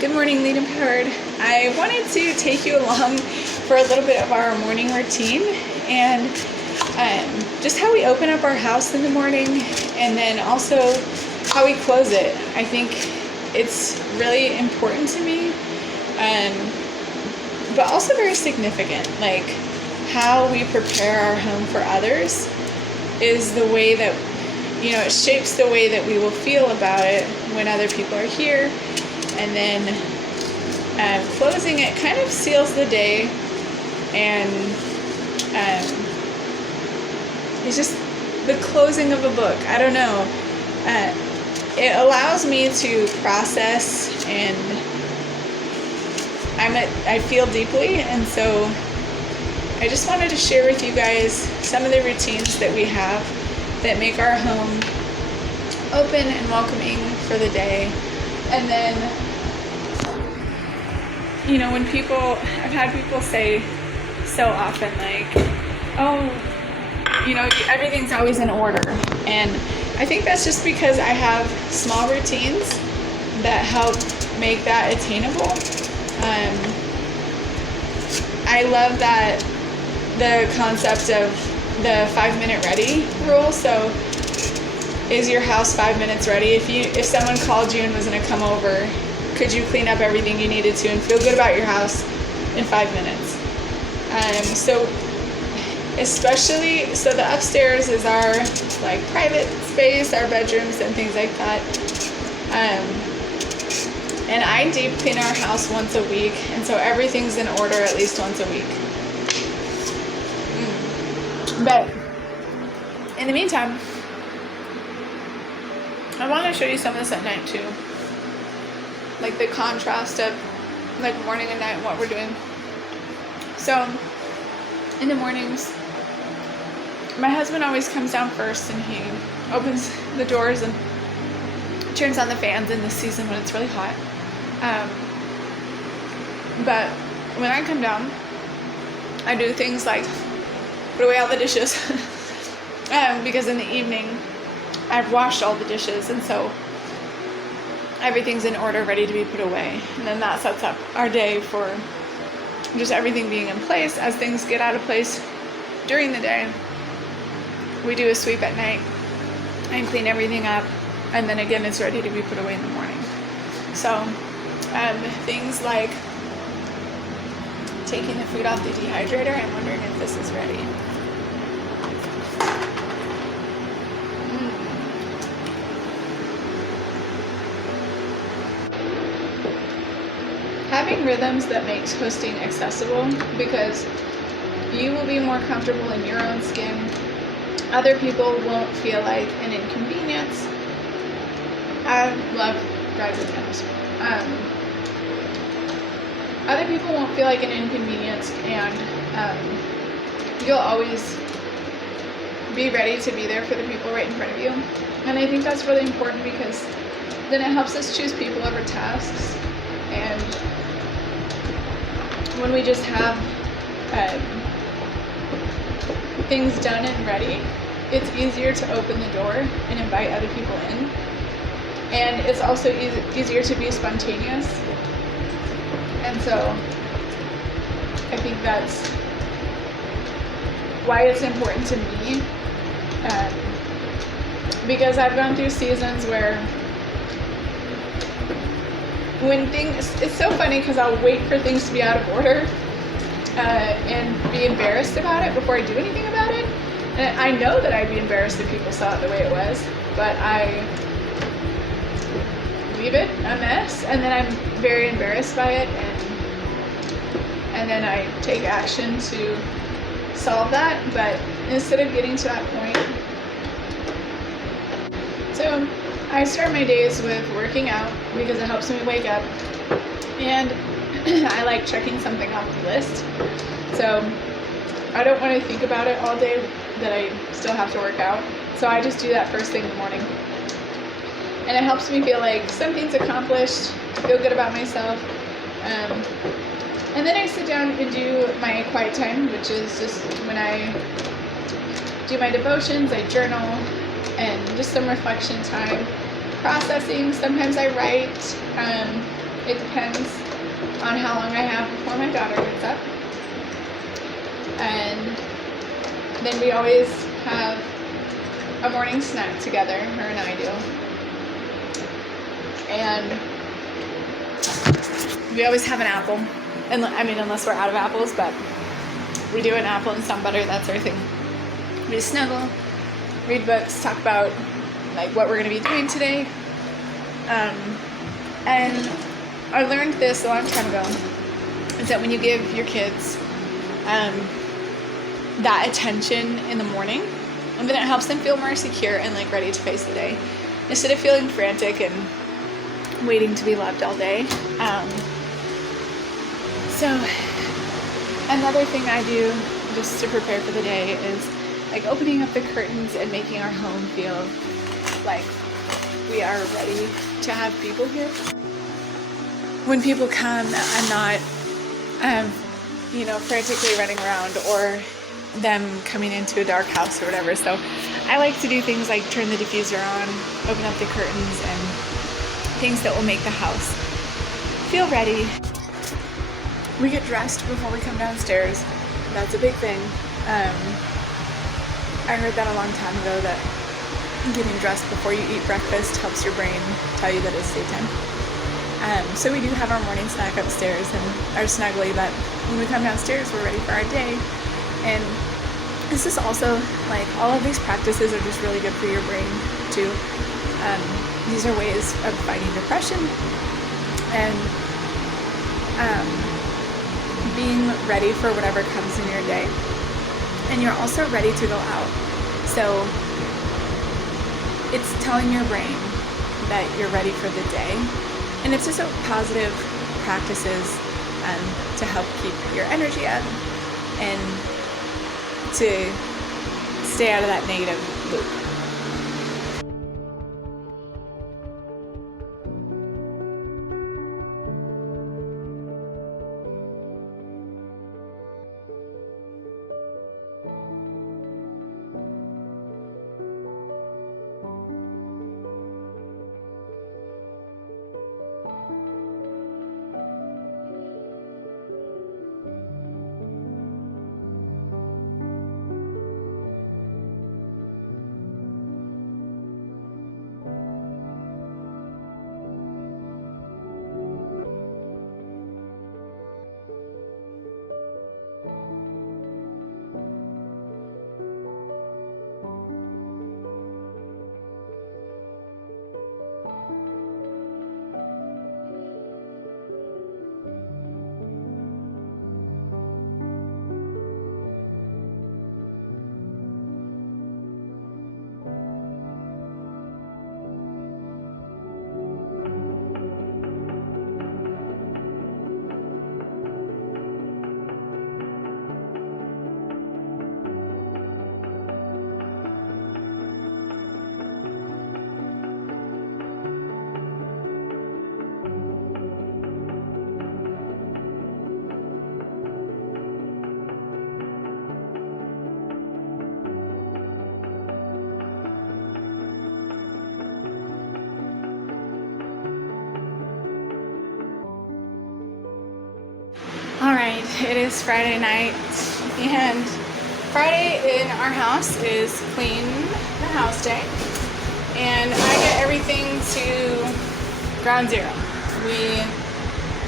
Good morning, Lead Empowered. I wanted to take you along for a little bit of our morning routine and just how we open up our house in the morning, and then also how we close it. I think it's really important to me, but also very significant. Like how we prepare our home for others is the way that, it shapes the way that we will feel about it when other people are here. And then closing it kind of seals the day, and it's just the closing of a book. I don't know. It allows me to process, and I feel deeply, and so I just wanted to share with you guys some of the routines that we have that make our home open and welcoming for the day. And then, when I've had people say so often, like, oh, everything's always in order. And I think that's just because I have small routines that help make that attainable. I love that the concept of the 5-minute ready rule. So is your house 5 minutes ready? If someone called you and was going to come over, could you clean up everything you needed to and feel good about your house in 5 minutes? So the upstairs is our private space, our bedrooms and things like that. And I deep clean our house once a week, and so everything's in order at least once a week. But in the meantime, I want to show you some of this at night too. Like the contrast of morning and night and what we're doing. So in the mornings, my husband always comes down first, and he opens the doors and turns on the fans in this season when it's really hot. But when I come down, I do things like put away all the dishes because in the evening I've washed all the dishes, and so everything's in order, ready to be put away. And then that sets up our day for just everything being in place. As things get out of place during the day, we do a sweep at night and clean everything up, and then again it's ready to be put away in the morning. So things like taking the food off the dehydrator, I'm wondering if this is ready. Having rhythms that makes hosting accessible, because you will be more comfortable in your own skin. Other people won't feel like an inconvenience. I love driving nails. Other people won't feel like an inconvenience, and you'll always be ready to be there for the people right in front of you. And I think that's really important, because then it helps us choose people over tasks. And when we just have things done and ready, it's easier to open the door and invite other people in. And it's also easier to be spontaneous. And so I think that's why it's important to me, because I've gone through seasons where it's so funny, because I'll wait for things to be out of order and be embarrassed about it before I do anything about it. And I know that I'd be embarrassed if people saw it the way it was, but I leave it a mess, and then I'm very embarrassed by it, and then I take action to solve that. But instead of getting to that point, so I start my days with working out, because it helps me wake up, and I like checking something off the list. So I don't want to think about it all day that I still have to work out. So I just do that first thing in the morning. And it helps me feel like something's accomplished, feel good about myself. And then I sit down and do my quiet time, which is just when I do my devotions, I journal, and just some reflection time, processing. Sometimes I write. it depends on how long I have before my daughter gets up. And then we always have a morning snack together, her and I do. And we always have an apple. And I mean, unless we're out of apples, but we do an apple and some butter, that's our thing. We snuggle, read books, talk about like what we're gonna be doing today. And I learned this a long time ago, is that when you give your kids that attention in the morning, and then it helps them feel more secure and like ready to face the day, instead of feeling frantic and waiting to be loved all day. So another thing I do just to prepare for the day is like opening up the curtains and making our home feel like we are ready to have people here. When people come, I'm not, frantically running around or them coming into a dark house or whatever. So I like to do things like turn the diffuser on, open up the curtains, and things that will make the house feel ready. We get dressed before we come downstairs. That's a big thing. I heard that a long time ago, that getting dressed before you eat breakfast helps your brain tell you that it's daytime. So we do have our morning snack upstairs and our snuggly, but when we come downstairs, we're ready for our day. And this is also, like, all of these practices are just really good for your brain too. These are ways of fighting depression and being ready for whatever comes in your day. And you're also ready to go out. So it's telling your brain that you're ready for the day. And it's just a positive practices to help keep your energy up and to stay out of that negative loop. Alright, it is Friday night, and Friday in our house is clean the house day, and I get everything to ground zero. We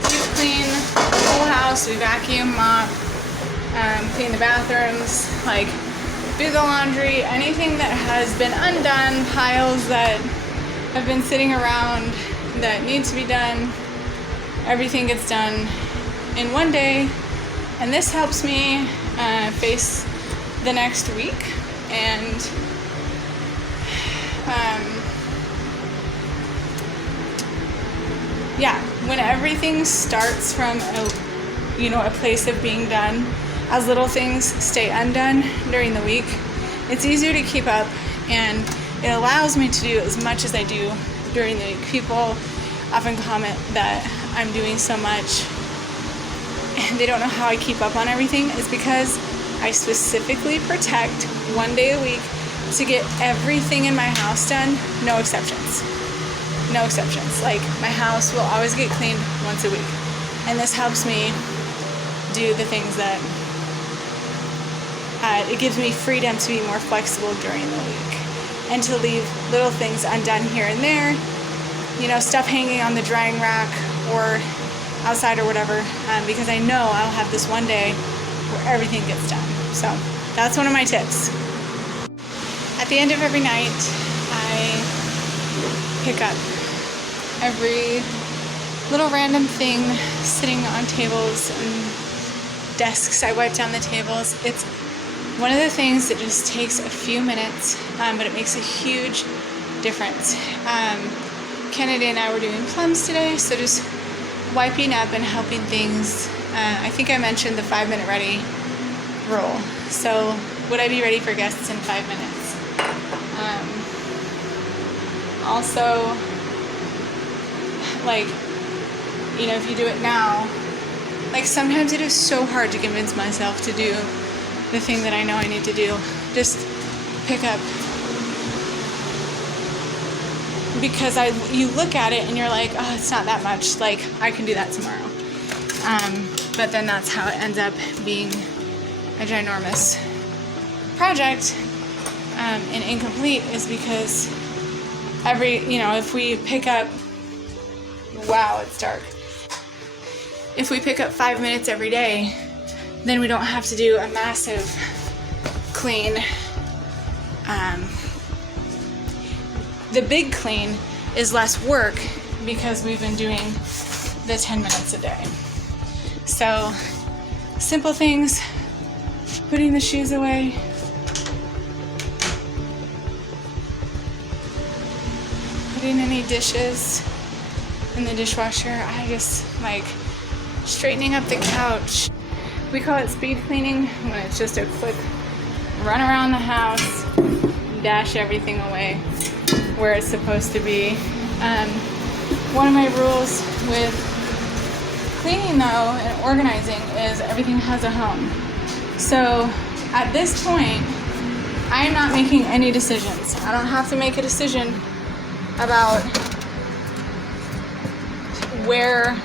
deep clean the whole house, we vacuum, mop, clean the bathrooms, like do the laundry, anything that has been undone, piles that have been sitting around that need to be done, everything gets done in one day, and this helps me face the next week. And when everything starts from a place of being done, as little things stay undone during the week, it's easier to keep up, and it allows me to do as much as I do during the week. People often comment that I'm doing so much and they don't know how I keep up on everything. It's because I specifically protect one day a week to get everything in my house done, no exceptions. no exceptions. Like, my house will always get cleaned once a week. And this helps me do the things that, it gives me freedom to be more flexible during the week. And to leave little things undone here and there. You know, stuff hanging on the drying rack or outside or whatever. Because I know I'll have this one day where everything gets done. So, that's one of my tips. At the end of every night, I pick up every little random thing sitting on tables and desks. I wipe down the tables. It's one of the things that just takes a few minutes, but it makes a huge difference. Kennedy and I were doing plums today, so just wiping up and helping things. I think I mentioned the 5-minute ready rule. So, would I be ready for guests in 5 minutes? Also, like, you know, if you do it now, like, sometimes it is so hard to convince myself to do the thing that I know I need to do. Just pick up, because you look at it and you're like, oh, it's not that much, like, I can do that tomorrow. But then that's how it ends up being a ginormous project and incomplete, is because if we pick up, wow, it's dark. If we pick up 5 minutes every day, then we don't have to do a massive clean. The big clean is less work because we've been doing the 10 minutes a day. So, simple things, putting the shoes away, putting any dishes in the dishwasher. I just like straightening up the couch. We call it speed cleaning when it's just a quick run around the house, dash everything away where it's supposed to be. One of my rules with cleaning though and organizing is everything has a home. So at this point, I am not making any decisions. I don't have to make a decision about where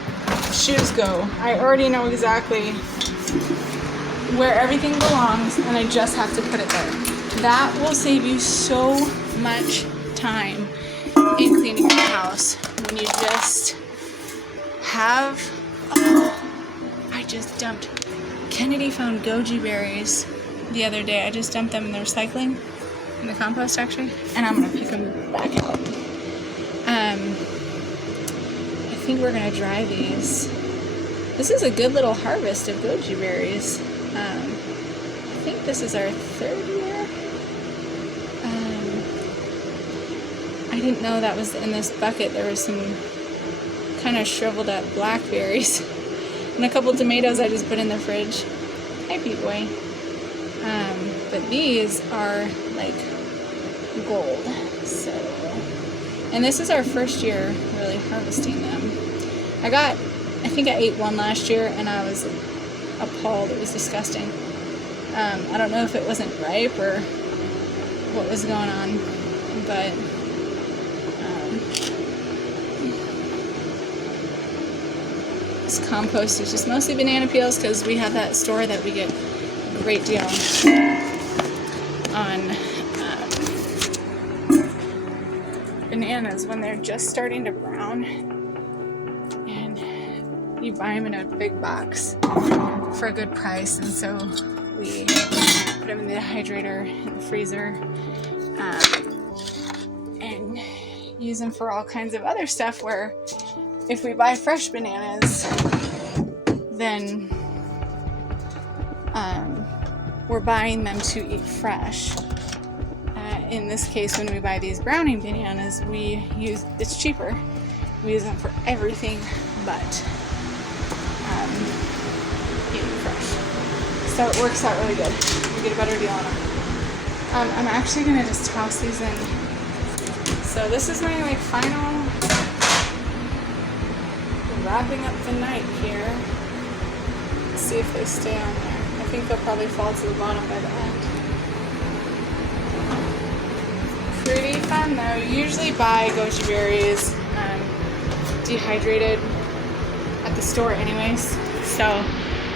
shoes go. I already know exactly where everything belongs, and I just have to put it there. That will save you so much time in cleaning your house when you just have. I just dumped. Kennedy found goji berries the other day. I just dumped them in the recycling, in the compost actually, and I'm gonna pick them back out. I think we're gonna dry these. This is a good little harvest of goji berries. I think this is our 3rd year. I didn't know that was in this bucket. There was some kind of shriveled up blackberries and a couple tomatoes I just put in the fridge. Hi, Pete Boy. But these are like gold. So, and this is our 1st year really harvesting them. I think I ate one last year and I was appalled. It was disgusting. I don't know if it wasn't ripe or what was going on, but this compost is just mostly banana peels because we have that store that we get a great deal on bananas when they're just starting to brown, and you buy them in a big box for a good price, and so we put them in the dehydrator in the freezer and use them for all kinds of other stuff, where if we buy fresh bananas, then we're buying them to eat fresh. In this case, when we buy these browning bananas, it's cheaper. We use them for everything but eating fresh. So it works out really good. We get a better deal on them. I'm actually going to just toss these in. So this is my final wrapping up the night here. Let's see if they stay on there. I think they'll probably fall to the bottom by the end. Pretty fun though. You usually buy goji berries dehydrated at the store anyways. So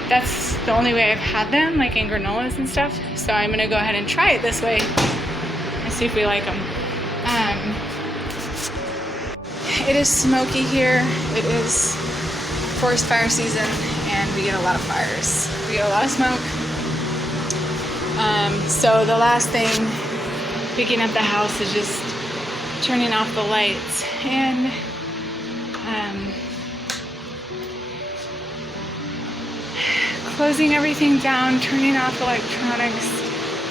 that's the only way I've had them, like in granolas and stuff. So I'm gonna go ahead and try it this way and see if we like them. It is smoky here. It is forest fire season and we get a lot of fires. We get a lot of smoke. So the last thing picking up the house is just turning off the lights and closing everything down, turning off electronics.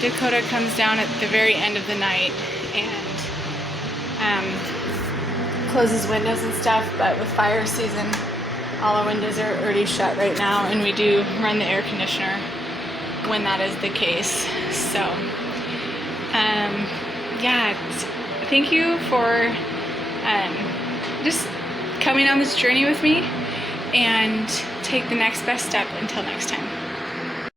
Dakota comes down at the very end of the night and closes windows and stuff, but with fire season, all our windows are already shut right now, and we do run the air conditioner when that is the case. So, yeah, thank you for just coming on this journey with me, and take the next best step until next time.